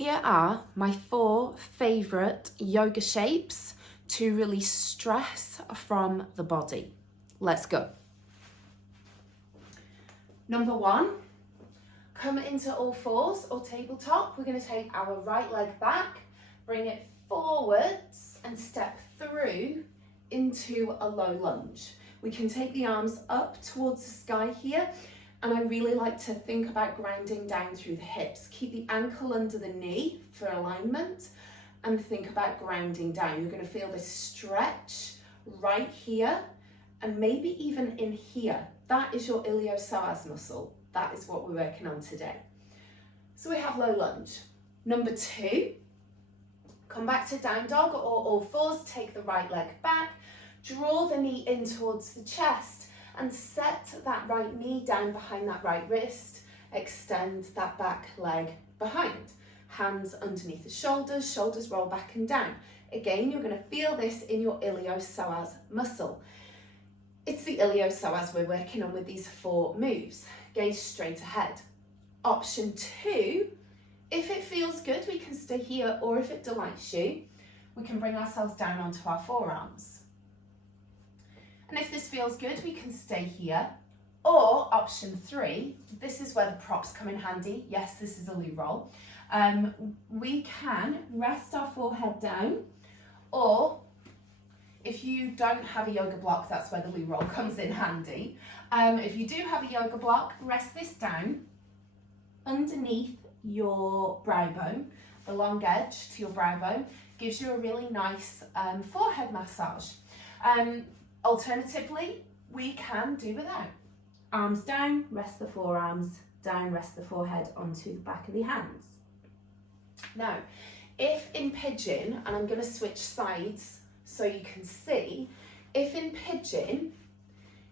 Here are my 4 favourite yoga shapes to release stress from the body. Let's go. Number 1, come into all fours or tabletop. We're going to take our right leg back, bring it forwards and step through into a low lunge. We can take the arms up towards the sky here, and I really like to think about grounding down through the hips. Keep the ankle under the knee for alignment and think about grounding down. You're going to feel this stretch right here and maybe even in here. That is your iliopsoas muscle. That is what we're working on today. So we have low lunge. Number 2, come back to down dog or all fours, take the right leg back, draw the knee in towards the chest and set that right knee down behind that right wrist, extend that back leg behind. Hands underneath the shoulders, shoulders roll back and down. Again, you're going to feel this in your iliopsoas muscle. It's the iliopsoas we're working on with these 4 moves. Gaze straight ahead. Option 2, if it feels good, we can stay here, or if it delights you, we can bring ourselves down onto our forearms. And if this feels good, we can stay here. Or option 3, this is where the props come in handy. Yes, this is a loo roll. We can rest our forehead down, or if you don't have a yoga block, that's where the loo roll comes in handy. If you do have a yoga block, rest this down underneath your brow bone. The long edge to your brow bone gives you a really nice forehead massage. Alternatively, we can do without. Arms down, rest the forearms, down, rest the forehead onto the back of the hands. Now, if in pigeon, and I'm going to switch sides so you can see, if in pigeon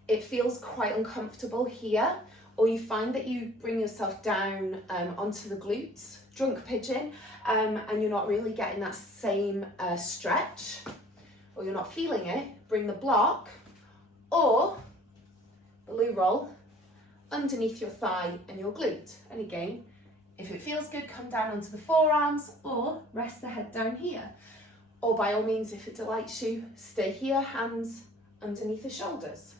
it feels quite uncomfortable here, or you find that you bring yourself down onto the glutes, drunk pigeon, and you're not really getting that same stretch, or you're not feeling it, bring the block or the loo roll underneath your thigh and your glute. And again, if it feels good, come down onto the forearms or rest the head down here. Or by all means, if it delights you, stay here, hands underneath the shoulders.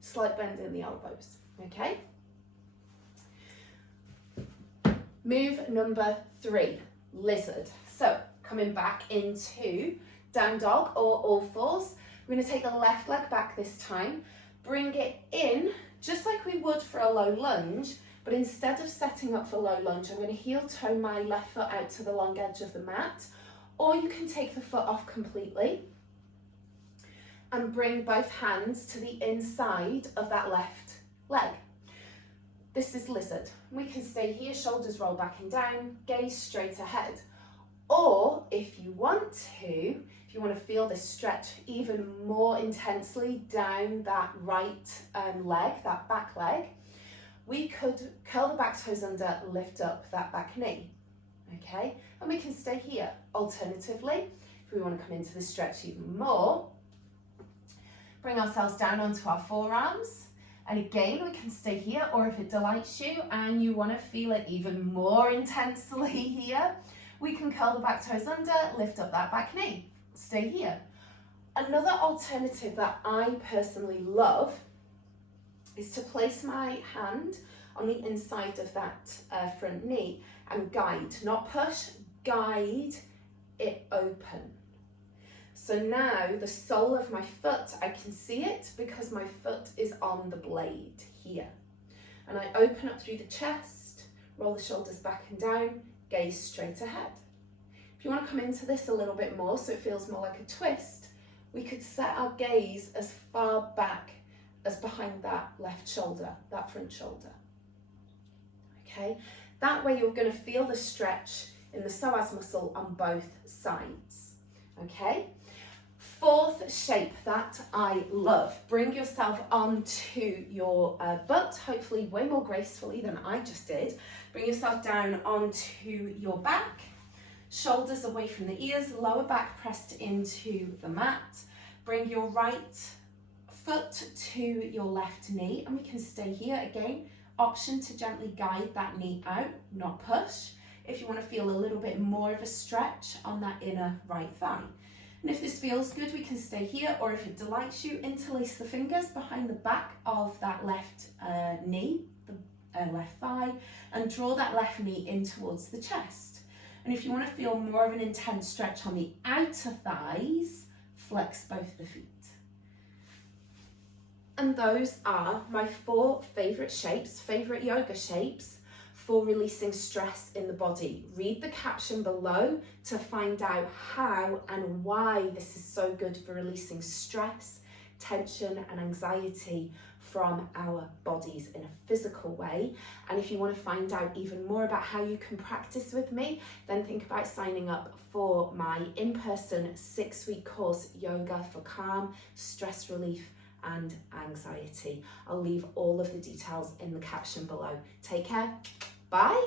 Slight bend in the elbows, okay? Move number 3, lizard. So coming back into down dog or all fours, we're going to take the left leg back this time, bring it in just like we would for a low lunge, but instead of setting up for low lunge, I'm going to heel toe my left foot out to the long edge of the mat, or you can take the foot off completely and bring both hands to the inside of that left leg. This is lizard. We can stay here, shoulders roll back and down, gaze straight ahead. Or if you want to feel this stretch even more intensely down that right leg, that back leg, we could curl the back toes under, lift up that back knee, okay? And we can stay here. Alternatively, if we want to come into the stretch even more, bring ourselves down onto our forearms. And again, we can stay here, or if it delights you and you want to feel it even more intensely here, we can curl the back toes under, lift up that back knee, stay here. Another alternative that I personally love is to place my hand on the inside of that front knee and guide, not push, guide it open. So now the sole of my foot, I can see it because my foot is on the blade here. And I open up through the chest, roll the shoulders back and down, gaze straight ahead. If you want to come into this a little bit more so it feels more like a twist, we could set our gaze as far back as behind that left shoulder, that front shoulder. Okay, that way you're going to feel the stretch in the psoas muscle on both sides. Okay, 4th shape that I love. Bring yourself onto your butt, hopefully way more gracefully than I just did. Bring yourself down onto your back, shoulders away from the ears, lower back pressed into the mat. Bring your right foot to your left knee, and we can stay here again. Option to gently guide that knee out, not push. if you want to feel a little bit more of a stretch on that inner right thigh. And if this feels good, we can stay here, or if it delights you, interlace the fingers behind the back of that left knee, the left thigh, and draw that left knee in towards the chest. And if you want to feel more of an intense stretch on the outer thighs, flex both the feet. And those are my 4 favourite shapes, favourite yoga shapes for releasing stress in the body. Read the caption below to find out how and why this is so good for releasing stress, tension and anxiety from our bodies in a physical way. And if you want to find out even more about how you can practice with me, then think about signing up for my in-person 6-week course, Yoga for Calm, Stress Relief and Anxiety. I'll leave all of the details in the caption below. Take care. Bye.